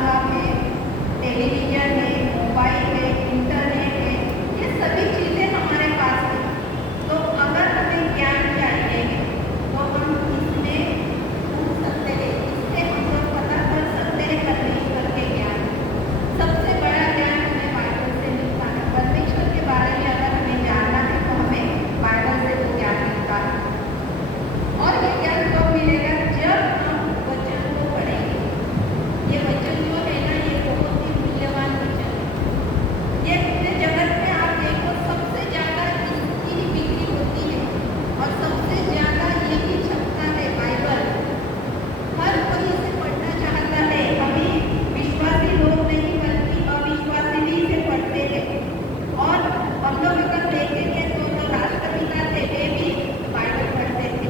रहा है, टेलीविजन है, मोबाइल है, इंटरनेट है, ये सभी चीज़ें हमारे पास है। तो अगर हमें ज्ञान चाहिए तो हम इसमें ढूंढ सकते हैं, इससे हम लोग पता कर सकते हैं परमेश्वर के ज्ञान। सबसे बड़ा ज्ञान हमें बाइबल से मिलता है। परमेश्वर के बारे में अगर हमें जानना है तो हमें बाइबल से तो ज्ञान मिलता है। और ये ज्ञान कब मिलेगा? जब हम वचन को पढ़ेंगे। ये वचन जो है ना, ये बहुत ही मूल्यवान वचन है। ये पूरे जगत में आप देखो सबसे ज़्यादा इसकी ही बिक्री होती है और सबसे ज़्यादा यही छपता है बाइबल। हर कोई इसे पढ़ना चाहता है। अभी विश्वासी लोग नहीं बल्कि अविश्वासी भी इसे पढ़ते हैं। और हम लोग अगर देखेंगे तो जो राष्ट्रपिता थे वे भी बाइबल पढ़ते थे।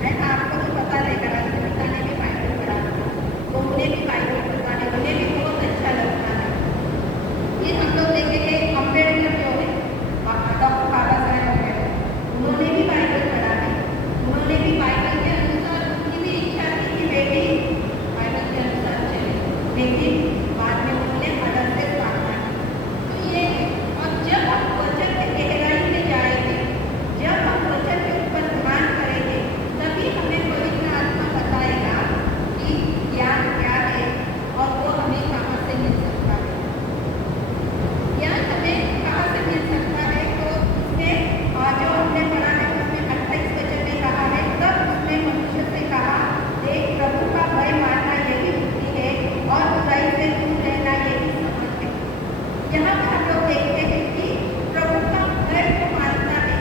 मैं आपको तो पता रहेगा, राष्ट्रपिता ने भी बाइबल पढ़ा था, तो उन्हें भी बाइबल पढ़ता है, उन्हें भी बहुत अच्छा लगता है। फिर हम लोग देखेंगे अम्बेडकर जो है, डॉक्टर बाबा साहेब अम्बेडकर, उन्होंने भी बाइबल पढ़ा है। उन्होंने भी बाइबल के अनुसार, उनकी भी इच्छा थी कि वे भी बाइबल के अनुसार चले, लेकिन बाद में उन्होंने अलग से स्थापना की। तो ये, और जब हम वचन में गहराई में जाएंगे, जब हम वचन के ऊपर ध्यान करेंगे, तभी हमें पवित्र आत्मा बताएगा कि ज्ञान क्या है और वो हमें कहाँ से मिल सकता है। ज्ञान हमें कहाँ से मिल सकता है? तो इसमें जो हमने पढ़ा है उसमें 28 वचन में कहा है, तब उसने मनुष्य से कहा, देख प्रभु का भय मानना यही बुद्धि है और बुराई से दूर रहना यही समझ है। यहाँ पर हम लोग देखते हैं कि प्रभु का भय जो मानता है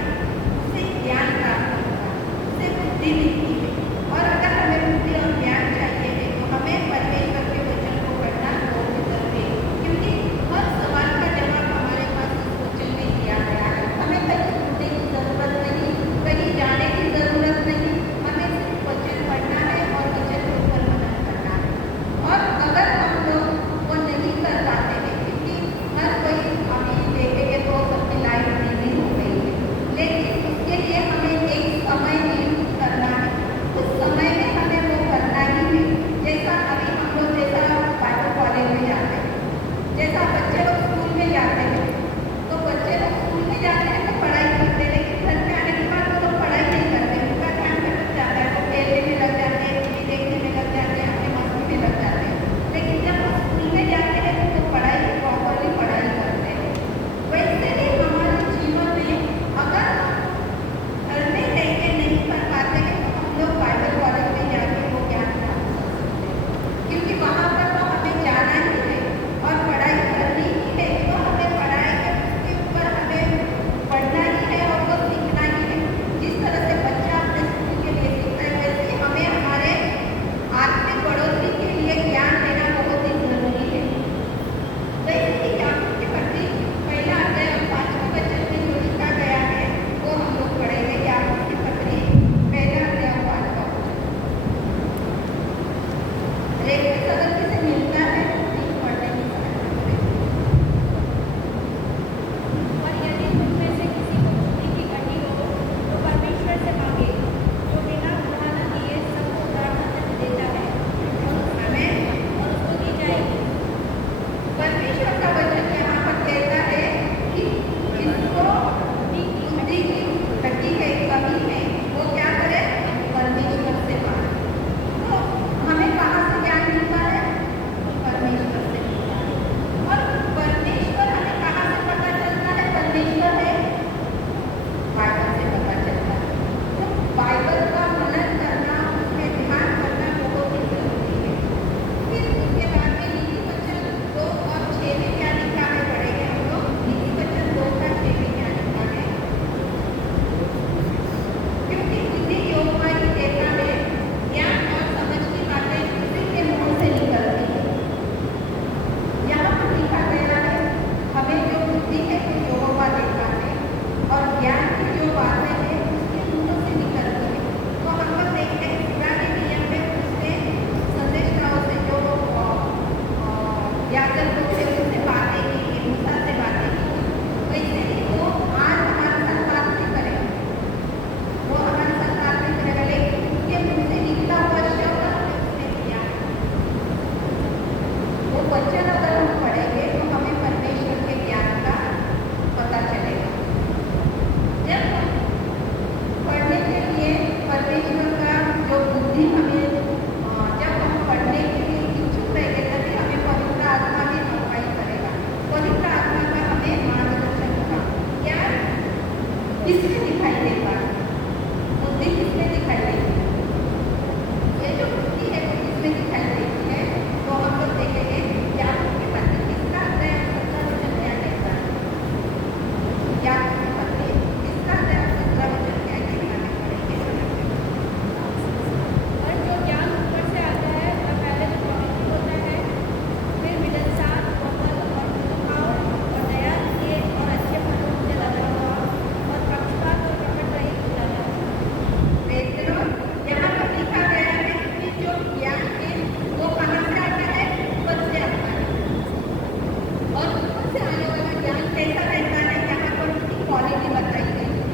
उससे ज्ञान प्राप्त होता है, उससे बुद्धि मिलती है। और अगर हमें बुद्धि और ज्ञान चाहिए है तो हमें परमेश्वर के वचन को पढ़ना बहुत जरूरी है, क्योंकि हर सवाल का जवाब हमारे पास इस वचन में दिया गया है। हमें कहीं ढूंढने की जरूरत नहीं, कहीं जाने की जरूरत नहीं, हमें सिर्फ वचन पढ़ना है और वचन के ऊपर मनन करना है। और अगर हम लोग वो नहीं कर पाते हैं, क्योंकि हर कोई अभी देखेंगे तो सबकी लाइफ बिजी हो गई है, लेकिन उसके लिए हमें एक समय नियुक्त करना है। उस समय में हमें वो करना ही है। जैसा अभी हम लोग जैसा बाइबल कॉलेज में जाते हैं, जैसा बच्चे लोग स्कूल में जाते हैं, तो बच्चे लोग स्कूल में जाते हैं तो पढ़ाई करते हैं, लेकिन घर में आने के बाद वो लोग पढ़ाई नहीं करते, उनका ध्यान भटक जाता है, वो खेलने में लग जाते हैं, टीवी देखने में लग जाते हैं, अपनी मस्ती में लग जाते हैं। लेकिन जब वो स्कूल में जाते हैं तो पढ़ाई प्रॉपरली पढ़ाई करते हैं। वैसे ही हमारे जीवन में अगर घर में रह के नहीं कर पाते हैं तो हम लोग बाइबल कॉलेज में जाके वो ज्ञान प्राप्त कर सकते हैं, क्योंकि वहाँ पर तो हमें जाना ही है और पढ़ाई करनी ही है। तो हमें पढ़ाई के उसके ऊपर हमें पढ़ना ही है और वो सीखना ही है। जिस तरह से बच्चा अपने स्कूल के लिए सीखता है, वैसे ही हमें हमारे आत्मिक बढ़ोतरी के लिए ज्ञान लेना बहुत ही जरूरी है। वैसे ही याकूब के पत्री पहला अध्याय और 5वें वचन में जो लिखा गया है वो हम लोग पढ़ेंगे। याकूब की पत्री पहला अध्याय और 5वां वचन एक सदस्य से मिलता है, ठीक पढ़ने की सहायता करें। और यदि तुम में से किसी को बुद्धि की कमी हो तो परमेश्वर से मांगे, जो बिना उधार दिए सबको उदारता देता है हमें और उसको दी जाएगी। परमेश्वर का वचन यहाँ पर कहता है कि जिसको बुद्धि की घटी है, कमी है, वो क्या करे? परमेश्वर से मांगे। तो हमें कहाँ से ज्ञान मिलता है? वचन अगर हम पढ़ेंगे तो हमें परमेश्वर के ज्ञान का पता चलेगा। जब हम पढ़ने के लिए परमेश्वर का जो बुद्धि हमें जब हम पढ़ने के लिए इच्छुक रहेंगे तभी हमें पवित्र आत्मा भी अगुवाई करेगा। पवित्र आत्मा का हमें मार्गदर्शन होगा। ज्ञान किसमें दिखाई देगा? बुद्धि किसमें दिखाई देगी? ये जो बुद्धि है वो किसमें दिखाई देती है? तो हम लोग देखेंगे याकूब के पत्र किसका अध्याय 17 वचन क्या कहता है? याकूब के पत्र किसका अध्याय 17 वचन क्या कहता है? पढ़ेंगे समझेंगे। और जो ज्ञान ऊपर से आता है वह पहले तो पवित्र होता है, फिर मिलनसार, कोमल और मृदुभाव और दया के और अच्छे फलों से लदा हुआ और पक्षपात और कपट रहित होता है। मित्रों, यहाँ पर लिखा गया है कि जो ज्ञान है वो कहाँ से आता है? ऊपर से आता है। और ऊपर से आने वाला ज्ञान कैसा रहता है? यहाँ पर उसकी क्वालिटी बताई गई है।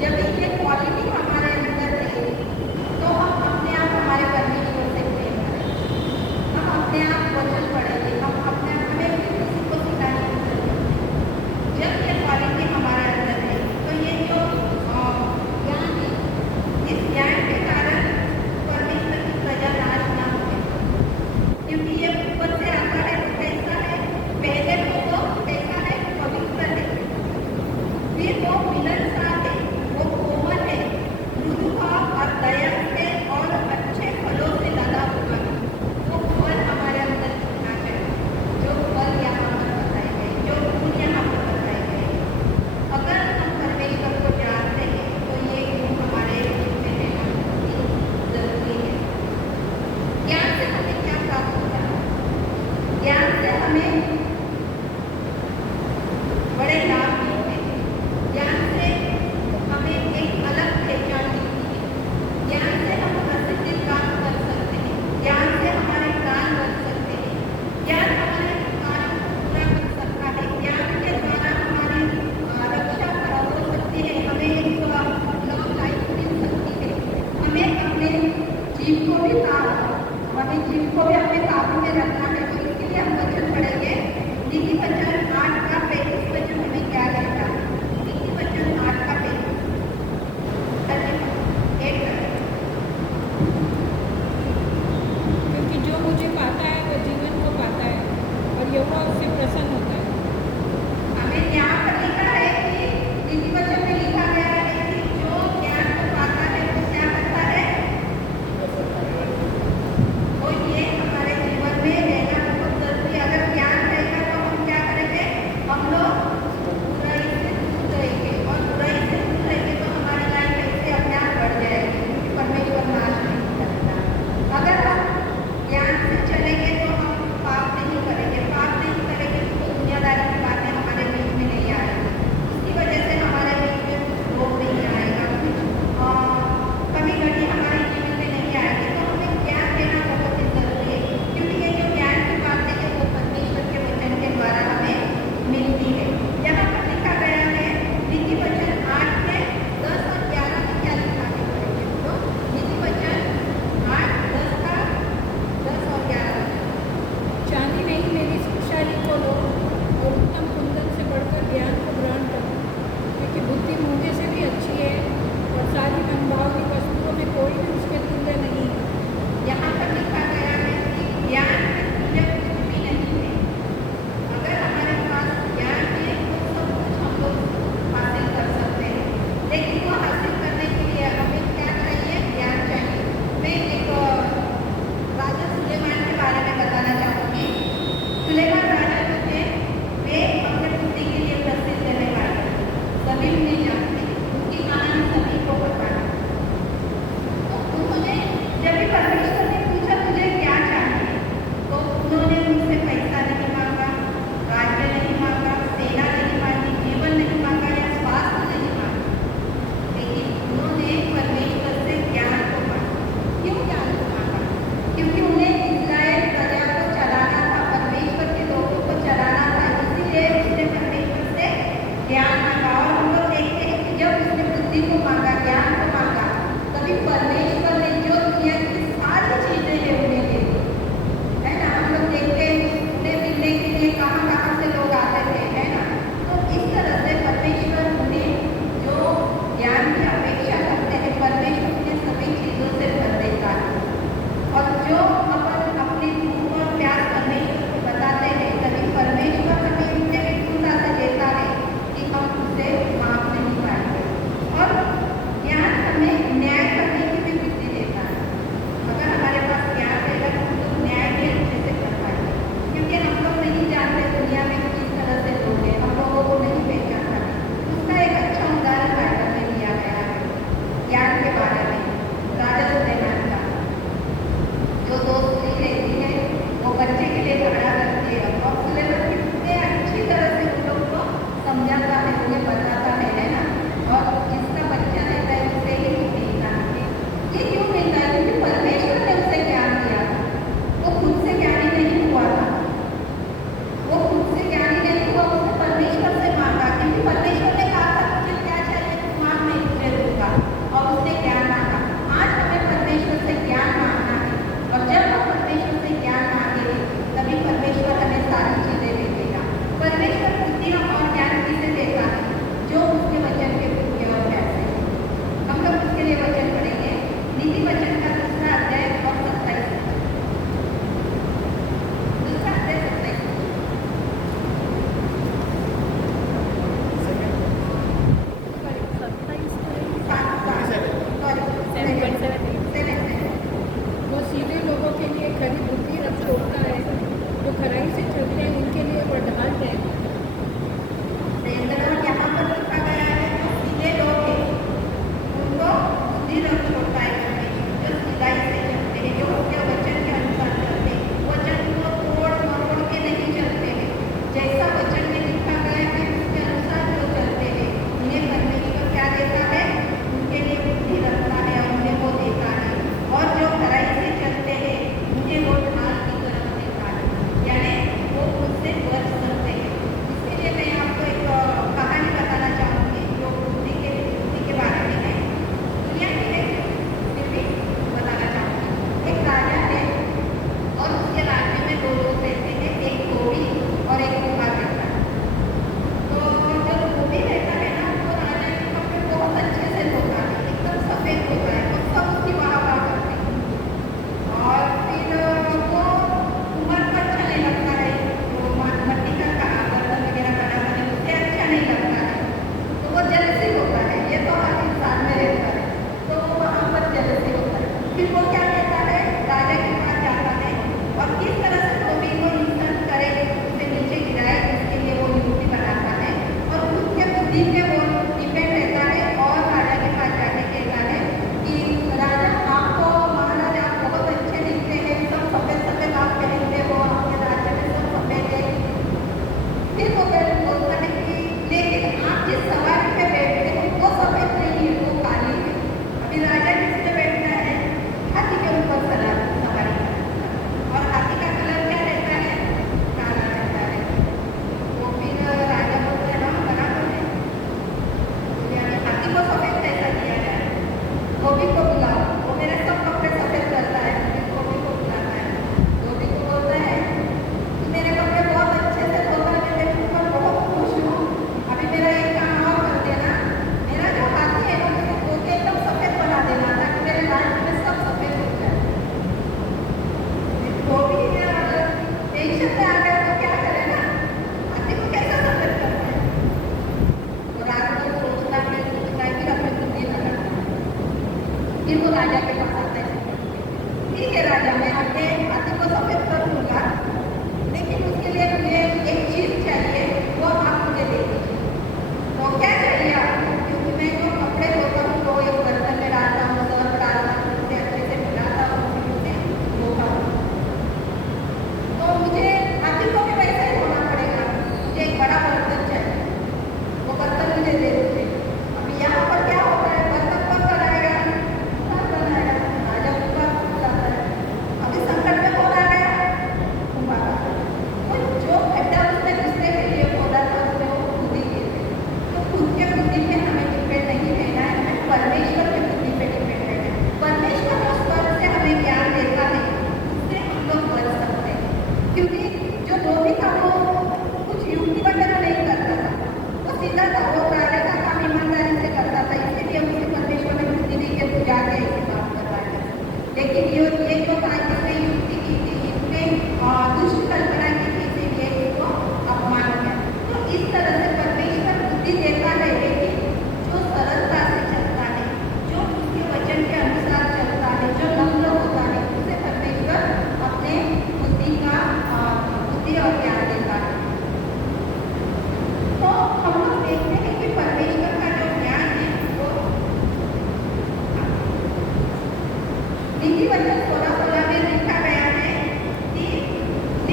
जब ये क्वालिटी हमारे अंदर रहेगी तो हम अपने आप हमारे परमेश्वर से प्रेम करेंगे। हम अपने आप वचन पढ़ेंगे। हम अपने आप हमें भी किसी को सिखाने की जरूरत नहीं। जब ये क्वालिटी हमारे अंदर है तो ये जो ज्ञान है, इस ज्ञान के कारण परमेश्वर की प्रजा नाश ना होगी, क्योंकि ये ऊपर से आता है। तो कैसा है? पहले तो वो कैसा है? पवित्र है, फिर वो मिलनसार है, वो कोमल है, मृदुभाव और दया से और अच्छे फलों से लदा हुआ है। वो फल हमारे अंदर कितना है? जो फल यहाँ पर बताए गए, जो गुण यहाँ पर बताए गए, अगर हम परमेश्वर को जानते हैं तो ये गुण हमारे में रहना बहुत ही जरूरी है। ज्ञान से हमें क्या प्राप्त होता है? ज्ञान से हमें बड़े लाभ मिलते हैं। ज्ञान से हमें एक अलग पहचान मिलती है। ज्ञान से हम प्रसिद्ध काम कर सकते हैं। ज्ञान से हमारे प्राण बच सकते हैं। ज्ञान हमारे कार्य को पूरा कर सकता है। ज्ञान के द्वारा हमारी रक्षा हो सकती है। हमें एक लॉन्ग लाइफ मिल सकती है। हमें अपने जीव को भी अपने काबू में रखना है। तो इसके लिए हम वचन पढ़ेंगे। नीति वचन 8 का 35 वचन हमें क्या कहता है? नीति वचन 8 का 35 क्योंकि जो मुझे पाता है वो जीवन को पाता है और यहोवा उससे प्रसन्न होता है। हमें यहाँ पर लिखा है कि नीति वचन में लिखा गया है कि जो ज्ञान को पाता है वो क्या करता है? तो ये हमारे जीवन में रहना बहुत जरूरी है। अगर ज्ञान रहेगा तो हम क्या करेंगे?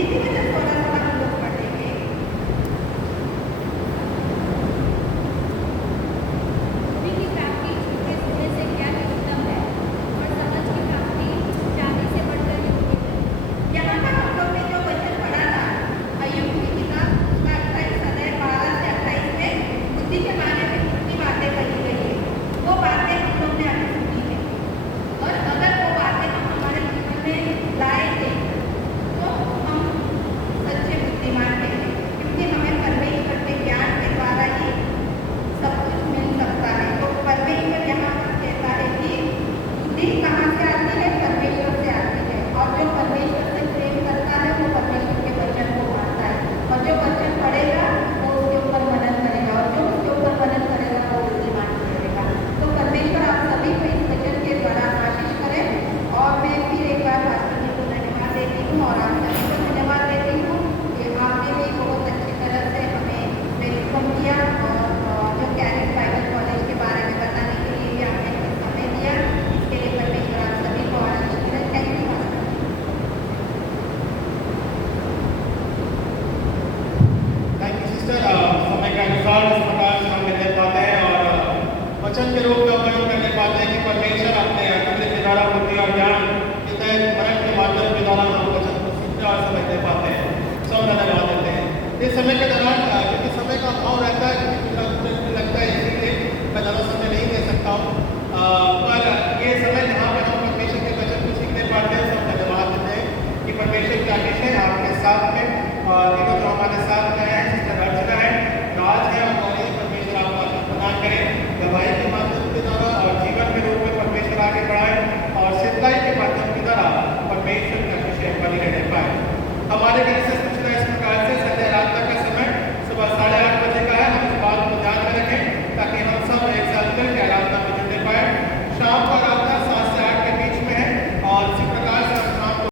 धीरे धीरे थोड़ा थोड़ा हम लोग पढ़ेंगे। बुद्धि की प्राप्ति झूठे सुनने से ज्ञान उत्तम है और समझ की प्राप्ति चांदी से बढ़कर युक्ति है। यहाँ पर हम लोग ने जो वचन पढ़ा था अय्यूब की किताब उसका 28 अध्याय 12 से 28 में बुद्धि के बारे में कितनी बातें कही गई है, वो बातें हम लोग ने अभी सुनी है। और अगर वो बातें हम हमारे जीवन में लाएंगे तो हम सच्चे बुद्धिमान हैं, क्योंकि हमें परमेश्वर के ज्ञान के द्वारा ही सब कुछ मिल सकता है। तो परमेश्वर यहाँ पर कहता है कि बुद्धि कहाँ से आती है? परमेश्वर से आती है। और जो परमेश्वर से प्रेम करता है वो परमेश्वर के वचन को मानता है, और जो वचन पढ़ेगा वो उसके ऊपर मनन करेगा, और जो उसके ऊपर मनन करेगा वो बुद्धिमान करेगा। तो परमेश्वर आप सभी को इस वचन के द्वारा आशीष करें। और मैं फिर एक बार पास्टर जी को धन्यवाद देती हूँ और आप सभी को धन्यवाद देती हूँ कि आपने भी बहुत अच्छी तरह से हमें वेलकम किया, और जो कैरेट बाइबल कॉलेज के बारे में बताने के लिए भी आपने हमें समय दिया। इसके लिए परमेश्वर आप सभी को आशीष करें। Thank you pastor ji. Thank you sister. समय के अनुसार इस प्रकार से हम मिलने पाते हैं और वचन के रूप में उपयोग करने पाते हैं कि परमेश्वर अपने अतिरिक्त के द्वारा बुद्धि और ज्ञान के तहत मनन के माध्यम के द्वारा हम वचन को सीखते और समझने पाते हैं। सब धन्यवाद देते हैं। इस समय के दौरान क्योंकि समय का अभाव रहता है, क्योंकि मुझे लगता है इसीलिए मैं ज़्यादा समय नहीं दे सकता हूँ, पर ये समय जहाँ पर हम परमेश्वर के वचन को सीखने पाते हैं, सब धन्यवाद देते हैं कि परमेश्वर की आशीष है आपके साथ में और जो हमारे साथ